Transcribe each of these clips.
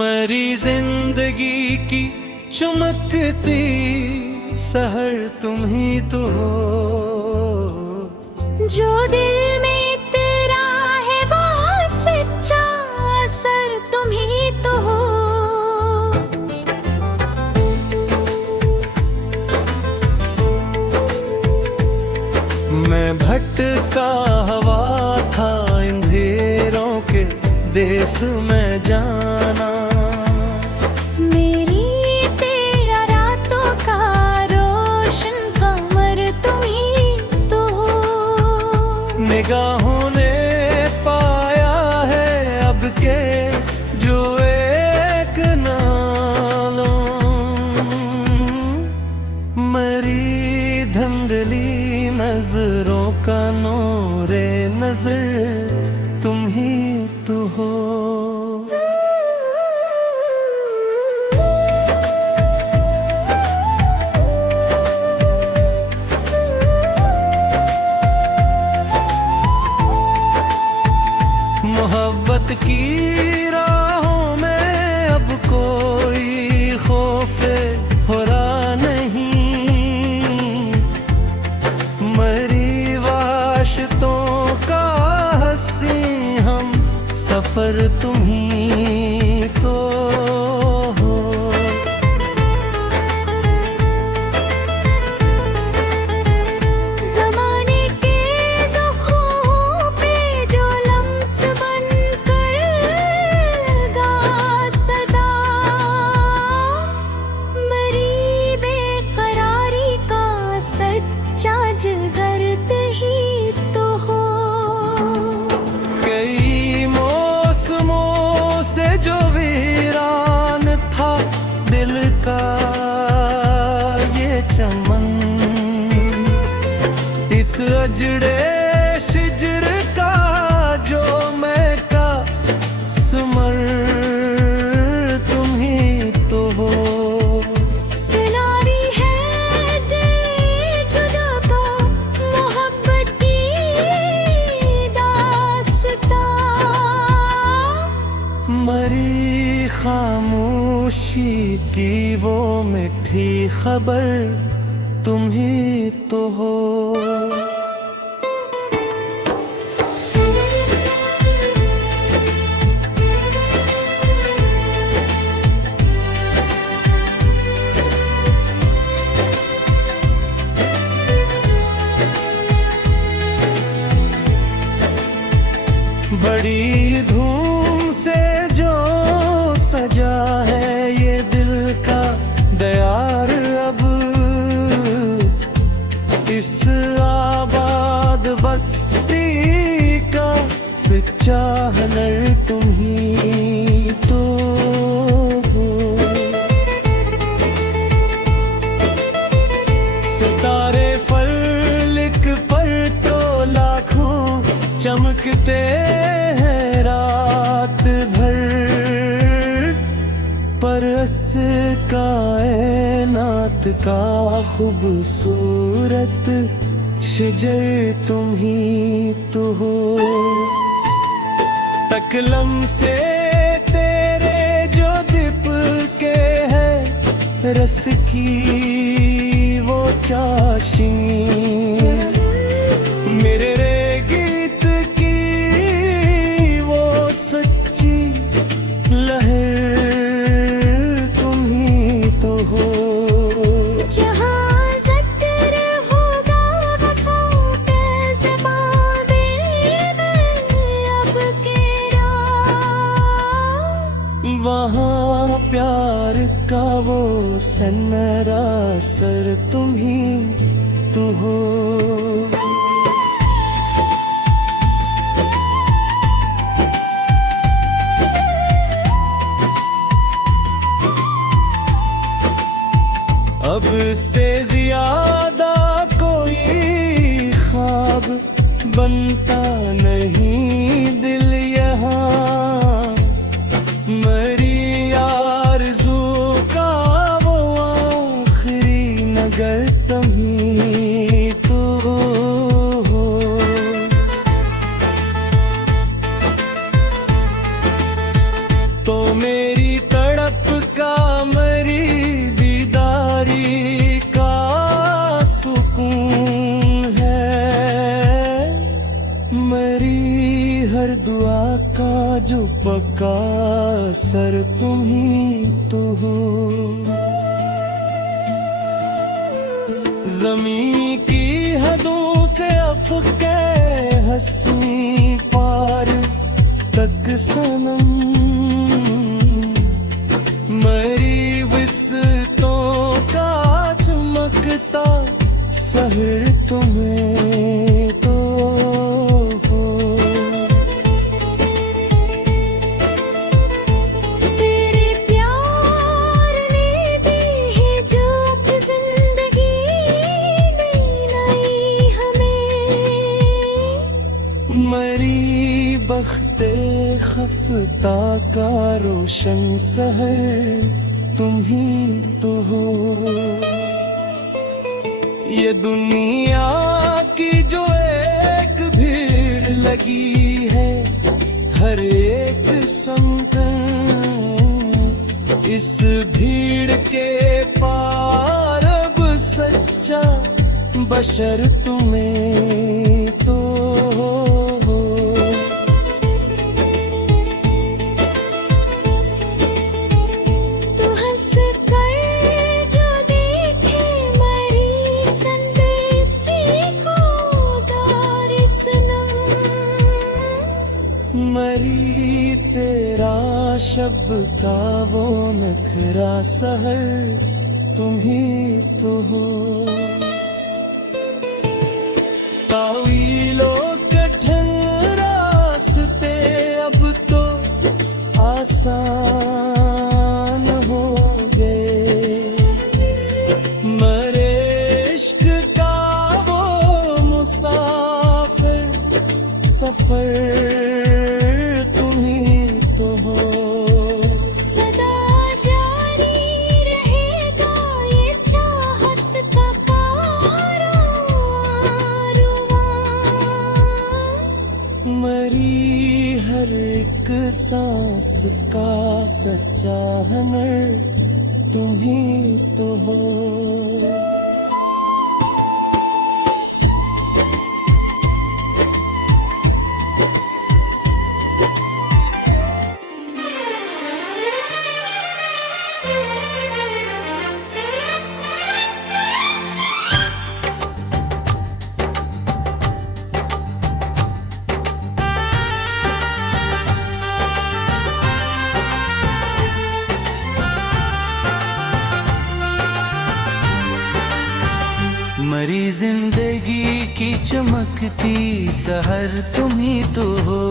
मरी जिंदगी की चमकती सहर तुम ही तो हो। जो दिल में तेरा है वो सच्चा असर तुम ही तो हो। मैं भटका हवा था अंधेरों के देश में जाना, मेरी तेरा रातों का रोशन कमर तुम ही तो हो। निगाहों ने पाया है अब के जो एक नालों, मरी धुंधली नजरों का नूरे नजर तुम ही तो हो। मोहब्बत की राहों में अब कोई खौफे हो रहा नहीं, मरी वाशितों का हंसी हम सफर तुम ही तो हो। ज़माने के ज़ख्मों पे जो लम्स बनकर गा सदा, मरी बेकरारी का सच्चा जिगर ही तो हो। कई मौसमों से जो वीरान था दिल का ये चमन, इस अजड़े शिजर का जो मैं का सुमर तुम ही तो हो। सुनारी है दिल जुदा का मोहब्बत की दास्तां, मरी खामोशी की वो मीठी खबर तुम ही तो हो। बड़ी धूम से जो सजा है ये दिल का दयार, अब इस आबाद बस्ती का सच्चा हुनर तुम ही तो हो। सितारे फलक पर तो लाखों चमकते हैं रात भर, परस कायनात का खूबसूरत शजर तुम ही तो हो। तकलम से तेरे जो दिप के हैं रस की वो चाशनी, मेरे रे गीत की वो सच्ची लहर तुम ही तो हो। जहाँ ज़िक्र होगा वफ़ा के ज़बाने में अब के राह, वहाँ प्यार का वो सन्नरा सर तुम ही तो हो। अब से ज्यादा कोई ख्वाब बनता नहीं दिल यहाँ, मरी आरज़ू का वो आखिरी नगर तुम ही तो हो। तो मेरी जो पक्का सर तुम ही तो हो। ज़मीन की हदों से अफ़क़े हंसी पार तक सनम, मरी विस्तों का चमकता सहर तुम्हें तो हो। तेरे प्यार ने दी है जो जिंदगी नई हमें, मरी बख्ते खफता का रोशन सहर तुम ही तो हो। ये दुनिया की जो एक भीड़ लगी है हर एक संग, इस भीड़ के पार अब सच्चा बशर तुम्हें तो हो। तू हंस कर जो देखे मरी संदीप्ति को दार सनम, मरी तेरा शब का वो नखरा सहर तुम ही तो हो। तावीलो कठिन रास्ते अब तो आसान हो गए, मरे इश्क का वो मुसाफिर सफर तुम ही तो हो। सदा जारी रहेगा ये चाहत का कारवां, मरी हर एक सांस का सच्चा हनर तुम ही तो हो। मरी जिंदगी की चमकती सहर तुम ही तो हो।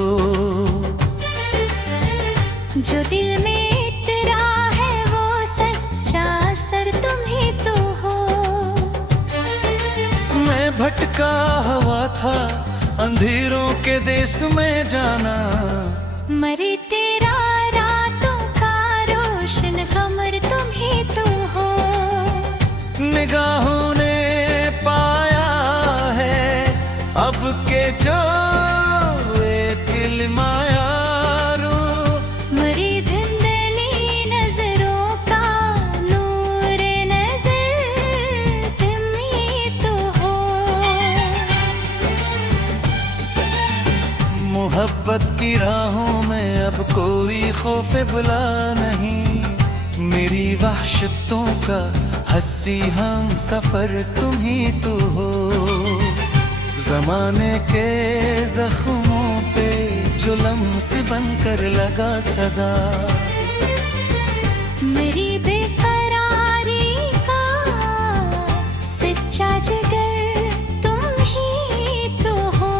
जो दिल में इतरा है वो सच्चा सर तुम ही तो हो। मैं भटका हवा था अंधेरों के देश में जाना, मरी तेरा रातों का रोशन कमर तुम ही तो हो। निगाहों ने पाया है अब के जो एक इल्माया रूह, मरी धुंधली नजरों का नूर नजर तुम ही तो हो। मोहब्बत की राहों में अब कोई खौफ बुला नहीं, मेरी वहशतों का हंसी हम सफर तुम ही तो हो। जमाने के जख्मों पे जुल्म से बनकर लगा सदा, मेरी बेकरारी का सच्चा जिगर तुम ही तो हो।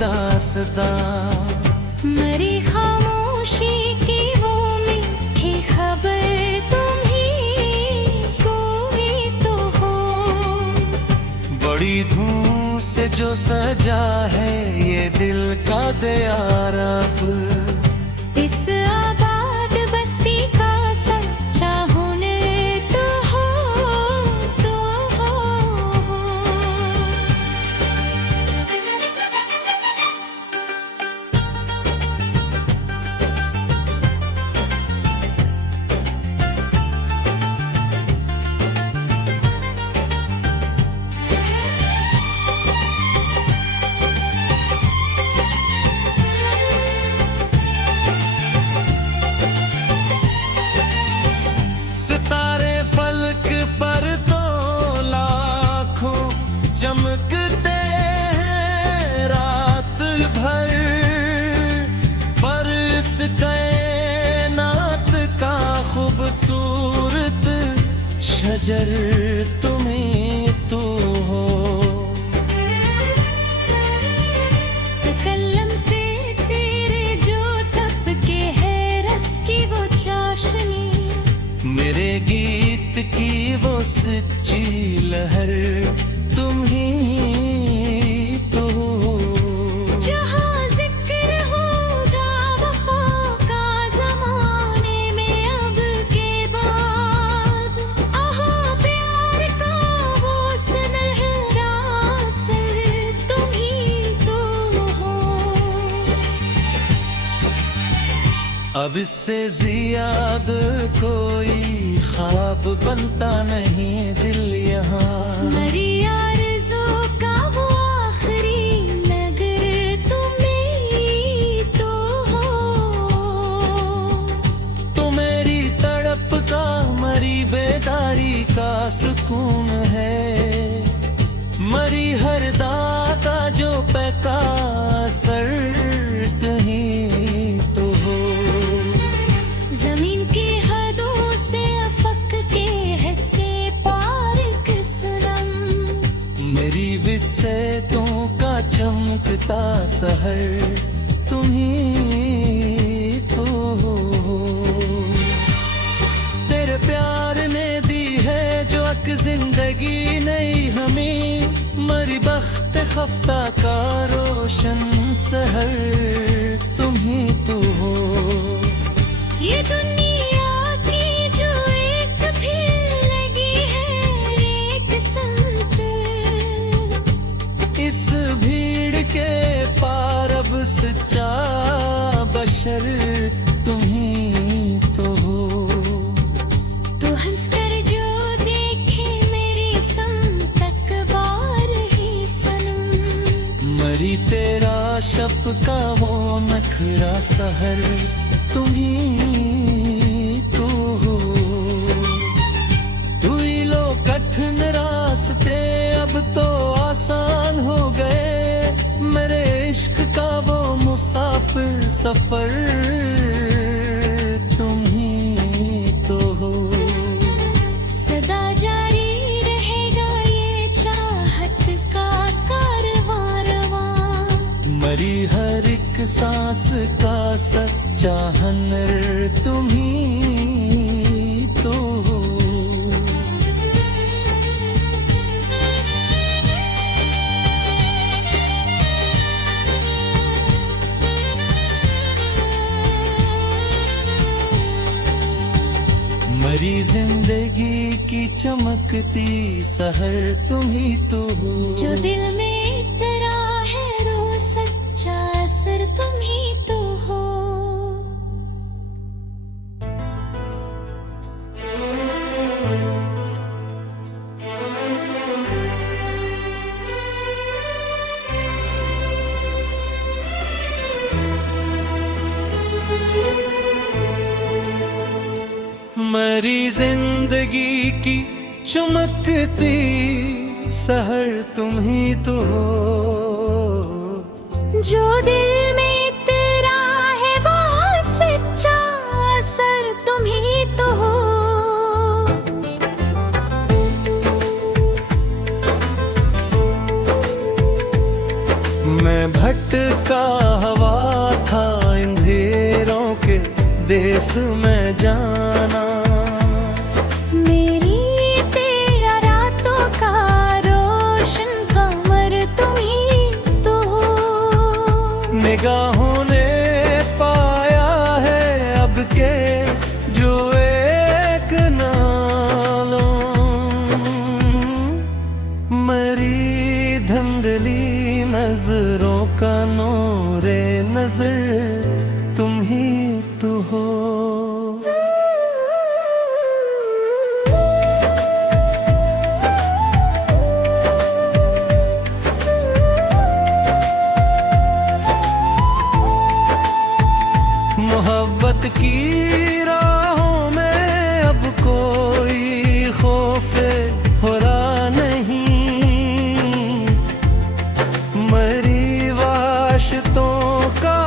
दास्तां। मरी खामोशी की वो मीठी खबर तुम ही कोई तो हो। बड़ी धूम से जो सजा है ये दिल का दियार अब, इस आबाद बस्ती का सच्चा होने तो हो, तो हो। सितारे फलक पर तो लाखों चमकते हैं रात भर, पर इस कायनात का खूबसूरत शजर तुम्हीं तो हो। तकल्लम से तेरे जो तपके है रस की वो चाशनी, मेरे गीत की वो सच्ची लहर तुम ही तो हो। जहाँ जिक्र होगा वफा का ज़माने में अब के बाद, आहा प्यार का वो सुनहरा असर तुम ही तो हो। अब इससे ज़ियादा कोई ख्वाब बनता नहीं दिल यहाँ। मरी आरज़ू का वो आखिरी नगर तुम ही तो हो। तो मेरी तड़प का मरी बेदारी का सुकून है, मरी हर दागा जो पैका सर कहीं तो हो। ज़मीन की हदों से अफक के हिस्से पार के सनम, मेरी विस्सेतों का चमकता सहर तुम्हीं तो हो। तेरे प्यार ने दी है जो अक जिंदगी नहीं हमें, मरी बख्त खफ्ता का रोशन सहर तुम्हीं तो हो। ये दुनिया की जो एक फिर लगी है एक संत, इस भीड़ के पार अब सच्चा बशर तुम्हीं तो हो। तो हंस कर जो देखे मेरी संतक बार ही सनम, मरी तेरा शब का वो नखरा सहर तुम्हीं तो हो। तू ही लो कठिन रास्ते अब तो आसान हो गए, मेरे इश्क का वो मुसाफिर सफर तुम्हीं तो हो। सदा जारी रहेगा ये चाहत का कारवां रवां, मरी हर एक सांस का सच्चा हनर तुम्हीं तो हो। मरी जिंदगी की चमकती सहर तुम्हीं तो हो। जो दिल में इतरा है रोज सच्चा असर तुम ही तो हो। मरी जिंदगी की चमकती सहर तुम्हीं तो हो। जो दिल में तेरा है वो सच्चा असर तुम ही तो हो। मैं भटका हवा था अंधेरों के देश में जाना। मेरी तेरा रातों का रोशन कमर तुम ही तो हो। निगाहों ने पाया है अब के जो एक नालों, मरी धंधली नजरों का नूरे नजर तुम ही तो हो। मोहब्बत की राहों में अब कोई खौफे होला नहीं, मरी वाशितों का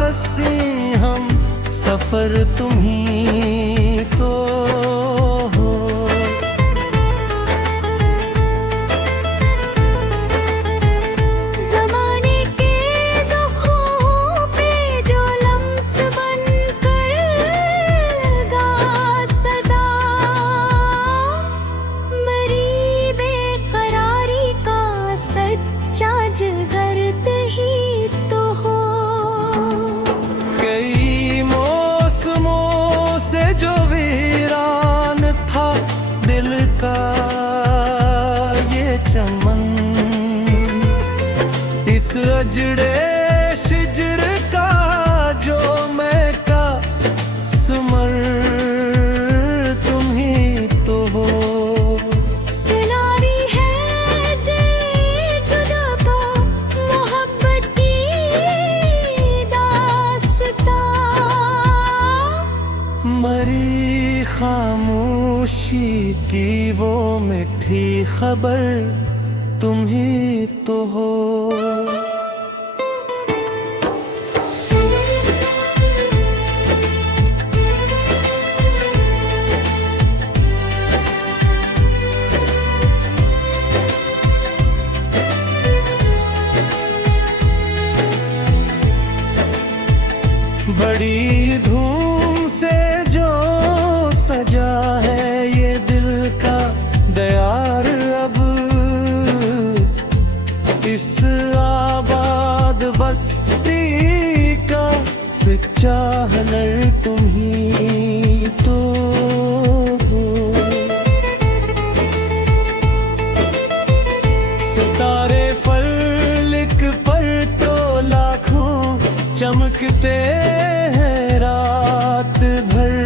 हंसी हम सफर तुम ही तो हो। ज़माने के ज़ख्मों पे जो लम्स बनकर गा सदा, मरी बेकरारी का सच्चा जिगर ही तो हो। कई मौसमों से जो वीरान था दिल का ये चमन, इस अजड़े शिजर का जो मैं का सुमर तुम ही तो हो। सुनारी है दिल जुदा को मोहब्बत की दास्तां, मरी खामोशी की वो मीठी खबर तुम ही तो हो। बड़ी धूम से जो सजा है ये दिल का दयार, अब इस आबाद बस्ती का सच्चा हुनर तुम ही तो हो। सितारे फलक पर तो लाखों चमकते हैं रात भर,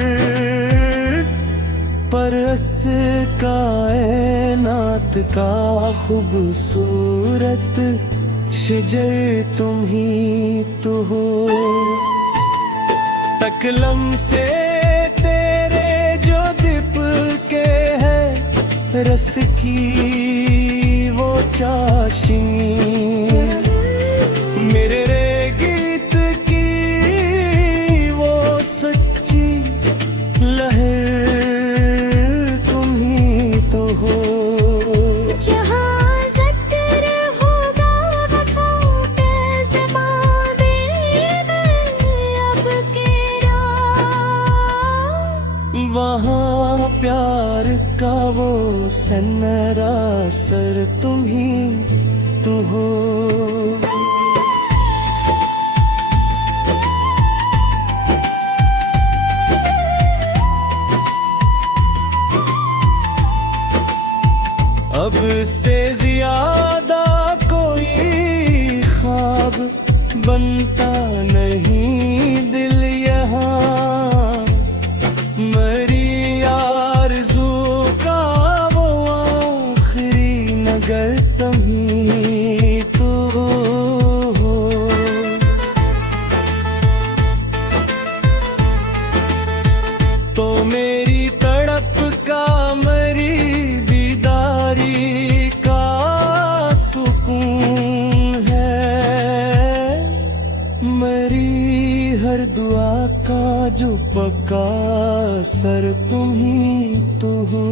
परस कायनात का खूबसूरत शिजर तुम ही तो हो। तकलम से तेरे जो दिप के हैं रस की वो चाशनी, मेरे रे गीत की वो सच्ची लहर तुम ही तो हो। जहाँ ज़िक्र होगा वफ़ा के ज़माने में अब के राह, वहाँ प्यार का वो सन्नरा सर तुम ही तो हो। अब से ज्यादा कोई ख्वाब बनता नहीं दिल यहाँ, मरी आरज़ू का वो आखिरी नगर तुम ही तो हो। तो मेरी तड़प का मरी बीदारी का सुकून है, मरी हर दुआ का जो पक्का सर तुम ही तो हो।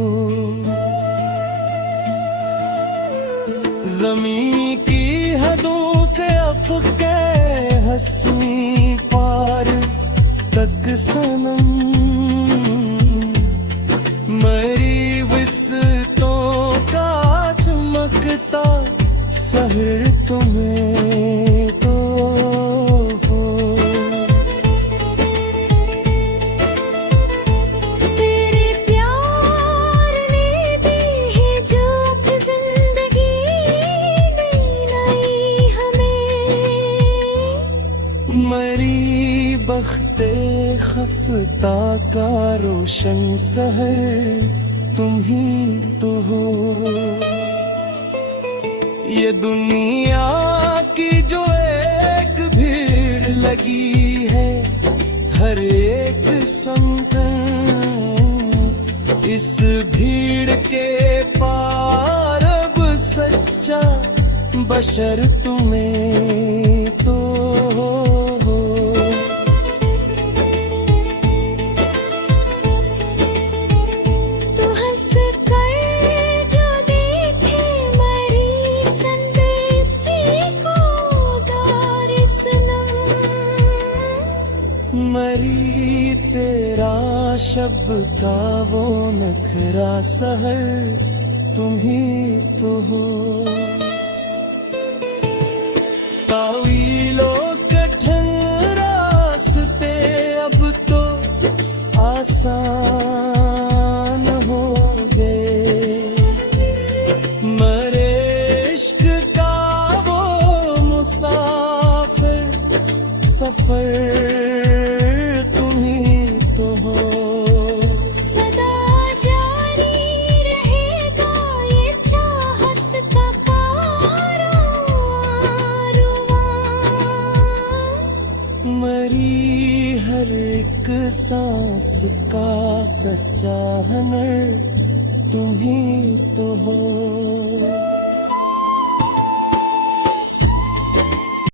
ज़मीं की हदों से अफके हंसी पार तक सनम, मरी विसतों का चमकता सहर तुम्हें तो हो। तेरे प्यार ने दी है जो कि जिंदगी नई हमें, मरी बख्ते खफता का रोशन सहर तुम ही तो हो। ये दुनिया की जो एक भीड़ लगी है हर एक समतल, इस भीड़ के पार अब सच्चा बशर तुम्हें तो हो। तू हंस कर जो देखे मरी संदीप्ति को उदार सनम, मरी तेरा शब का वो नखरा सहर तुम ही तो हो। तावीलो कठिन रास्ते अब तो आसान हो गए, मरे इश्क का वो मुसाफिर सफर तुम ही तो हो। सदा जारी रहेगा ये चाहत का कारवां, मरी हर एक सांस का सच्चा हनर तुम ही तो हो।